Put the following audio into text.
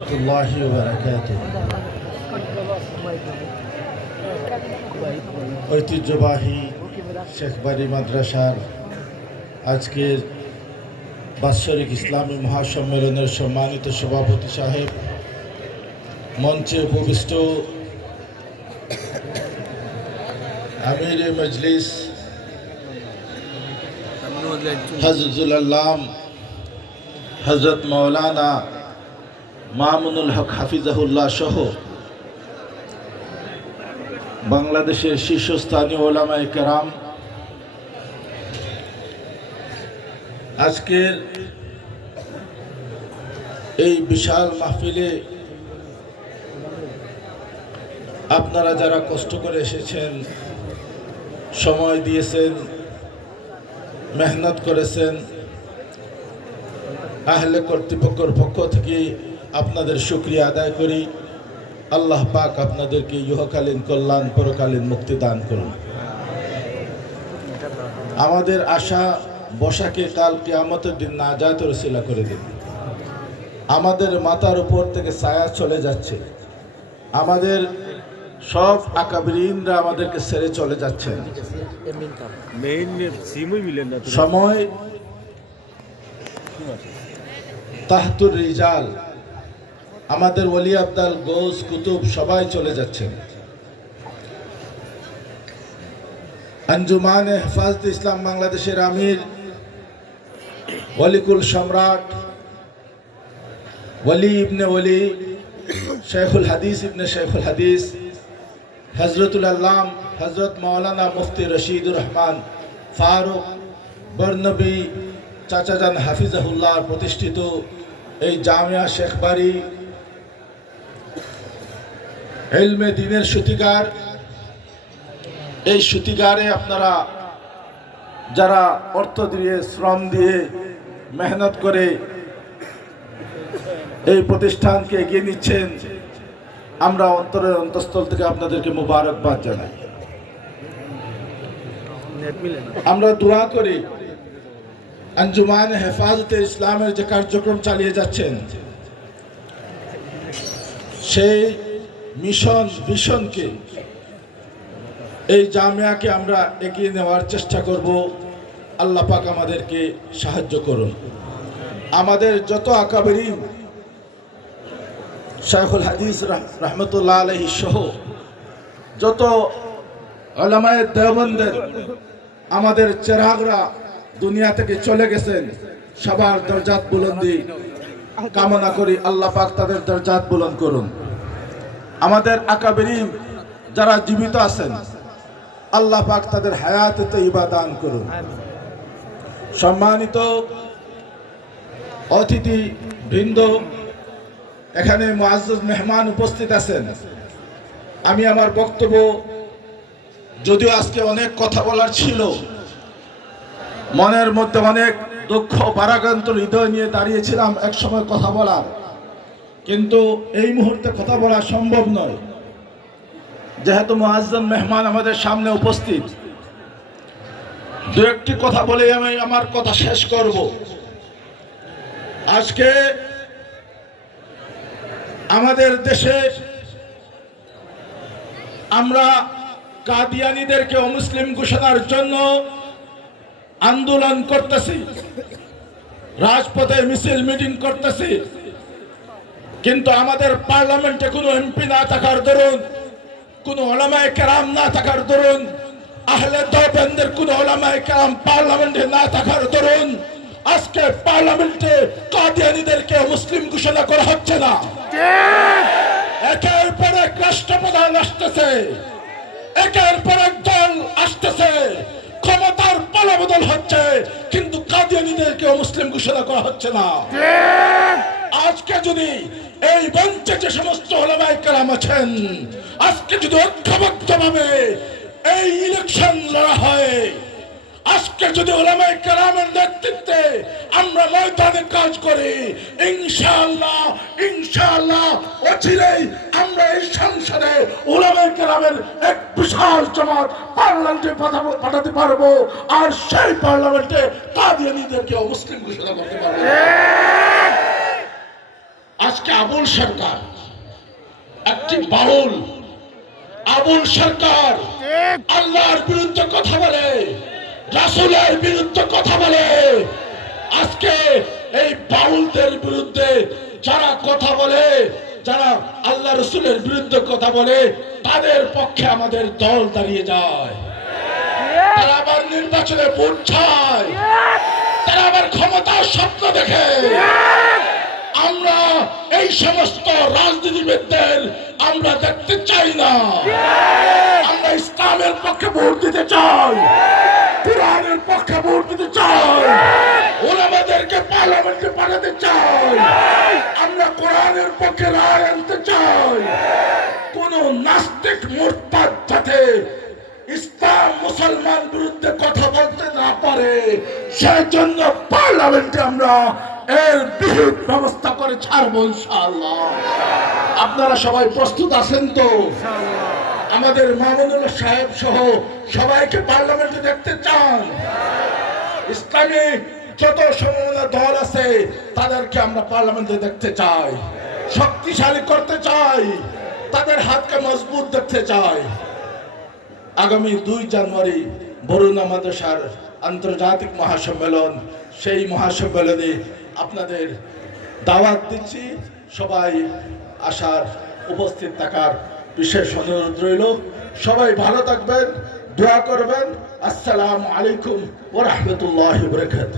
الله وبركاته ঐতিহ্যবাহী শেখবাড়ি মাদ্রাসার আজকের বাৎসরিক ইসলামী মহাসম্মেলনের সম্মানিত সভাপতি সাহেব মঞ্চে উপবিষ্ট আমির মজলিস হজরতুল আল্লাম হজরত মৌলানা মামুনুল হক হাফিজাহুল্লাহ সহ বাংলাদেশের শীর্ষস্থানীয় ওলামাই কেরাম। আজকের এই বিশাল মাহফিলে আপনারা যারা কষ্ট করে এসেছেন, সময় দিয়েছেন, মেহনত করেছেন, আহলে কর্তৃপক্ষের পক্ষ থেকে আপনাদের শুক্রিয়া আদায় করি। আল্লাহ পাক আপনাদেরকে ইহকালীন কল্যাণ পরকালীন মুক্তি দান করুন। আমাদের আশা বসাকে কাল কেয়ামতের দিন নাজাত রসিলা করে দিন আমাদের মাথার উপর থেকে ছায়া চলে যাচ্ছে। আমাদের সব আকাবরিনরা আমাদেরকে ছেড়ে চলে যাচ্ছেন। সময় তাহতুর রিজাল আমাদের ওলি আবদাল, গোস, কুতুব সবাই চলে যাচ্ছেন। আঞ্জুমানে হেফাজত ইসলাম বাংলাদেশের আমির ওলিকুল সম্রাট ওলি ইবনে ওলি শেখুল হাদিস ইবনে শেখুল হাদিস হজরতুল আল্লাম হজরত মৌলানা মুফতি রশিদুর রহমান ফারুক বর্নবী চাচাজান হাফিজাহুল্লাহ, প্রতিষ্ঠিত এই জামিয়া শেখবাড়ি এলমে দিনের সূতিকার। এই সূতিকারে আপনারা যারা অর্থ দিয়ে, শ্রম দিয়ে মেহনত করে এই প্রতিষ্ঠানকে এগিয়ে নিচ্ছেন, আমরা অন্তরের অন্তঃস্থল থেকে আপনাদেরকে মুবারকবাদ জানাই। আমরা দোয়া করি আঞ্জুমান হেফাজতে ইসলামের যে কার্যক্রম চালিয়ে যাচ্ছেন, সেই মিশন, মিশনকে এই জামিয়াকে আমরা এগিয়ে নেওয়ার চেষ্টা করব। আল্লাহ পাক আমাদেরকে সাহায্য করুন। আমাদের যত আকাবেরিন, শাইখুল হাদিস রাহ- রহমতুল্লাহ আলহি সহ যত আলামায় দেওবন্দের, আমাদের চেরাগরা দুনিয়া থেকে চলে গেছেন, সবার দরজাত বুলন্দি কামনা করি। আল্লাহ পাক তাদের দরজাত বুলন্দ করুন। আমাদের আকাবেরিন যারা জীবিত আছেন, আল্লাহ পাক তাদের হায়াতে তৈবা দান করুন। সম্মানিত অতিথি বৃন্দ, এখানে মুআজ্জজ মেহমান উপস্থিত আছেন। আমি আমার বক্তব্য, যদিও আজকে অনেক কথা বলার ছিল, মনের মধ্যে অনেক দুঃখ বারাকান্ত হৃদয় নিয়ে দাঁড়িয়েছিলাম এক সময় কথা বলার। কিন্তু এই মুহূর্তে কথা বলা সম্ভব নয়। যেহেতু মুআজ্জম মেহমান আমাদের সামনে উপস্থিত, দু একটি কথা বলে আমি আমার কথা শেষ করব। আজকে আমাদের দেশে আমরা কাদিয়ানিদেরকে অমুসলিম ঘোষণার জন্য আন্দোলন করতেছি, রাজপথে মিছিল মিটিং করতেছি। কিন্তু আমাদের পার্লামেন্টে কোনো এমপি না থাকার দরুন, কোনো ওলামায় কেরাম না থাকার দরুন, আহলে দবেনদের কোনো ওলামায় কেরাম পার্লামেন্টে না থাকার দরুন, আজকে পার্লামেন্টে কাদিয়ানিদেরকে মুসলিম ঘোষণা করা হচ্ছে না। একের পর এক রাষ্ট্রপ্রধান আসতেছে, একের পর এক দল আসতেছে, ক্ষমতার পালাবদল হচ্ছে, কিন্তু কাদিয়ানিদেরকে মুসলিম ঘোষণা করা হচ্ছে না। আজকে যদি এই মঞ্চে যে সমস্ত ওলামাই কালাম আছেন, আজকে যদি ঐক্যবদ্ধ ভাবে এই ইলেকশন লড়া হয়, আজকে যদি ওলামাই কালামের নেতৃত্বে আমরা ময়দানে কাজ করি, ইনশাআল্লাহ ইনশাআল্লাহ অচিরেই আমরা এই সংসদে ওলামাই কালামের এক বিশাল জমাত পার্লামেন্টে পাঠাতে পারব, আর সেই পার্লামেন্টে কাদিয়ানিদেরকে মুসলিম ঘোষণা করতে পারব। আজকে আবুল সরকার, একটি বাউল, আবুল সরকার আল্লাহর বিরুদ্ধে কথা বলে, রাসুলের বিরুদ্ধে কথা বলে। আজকে এই বাউলদের বিরুদ্ধে যারা কথা বলে, যারা আল্লাহ রসুলের বিরুদ্ধে কথা বলে, তাদের পক্ষে আমাদের দল দাঁড়িয়ে যায়। তারা আবার নির্বাচনে ভোট চায়। তারা আবার ক্ষমতার স্বপ্ন দেখে আমরা সমস্ত রাজনীতিবিদদের আমরা দেখতে চাই না। আমরা ইসলামের পক্ষে ভোট দিতে চাই। কোরআনের পক্ষে ভোট দিতে চাই। ওলামাদেরকে পার্লামেন্টে পাঠাতে চাই। আমরা কোরআনের পক্ষে রায় আনতে চাই। কোন নাস্তিক মোরতাদ যাতে ইসলাম মুসলমান বিরুদ্ধে কথা বলতে না পারে সেই জন্য পার্লামেন্টে আমরা এর বিহিত ব্যবস্থা করে ছাড়বো ইনশাআল্লাহ। আপনারা সবাই প্রস্তুত আছেন তো? আমাদের মামুনুল্লাহ সাহেব সহ সবাইকে পার্লামেন্টে দেখতে চান। ইসলামী যত সমমনা দল আছে, তাদেরকে আমরা পার্লামেন্টে দেখতে চাই। শক্তিশালী করতে চাই। তাদের হাতকে মজবুত দেখতে চাই। আগামী দুই জানুয়ারি বরুণা মাদ্রাসার আন্তর্জাতিক মহাসম্মেলন, সেই মহাসম্মেলনে আপনাদের দাওয়াত দিচ্ছি। সবাই আসার উপস্থিত থাকার বিশেষ অনুরোধ রইল। সবাই ভালো থাকবেন, দোয়া করবেন। আসসালামু আলাইকুম ওরহমতুল্লাহ বরকাত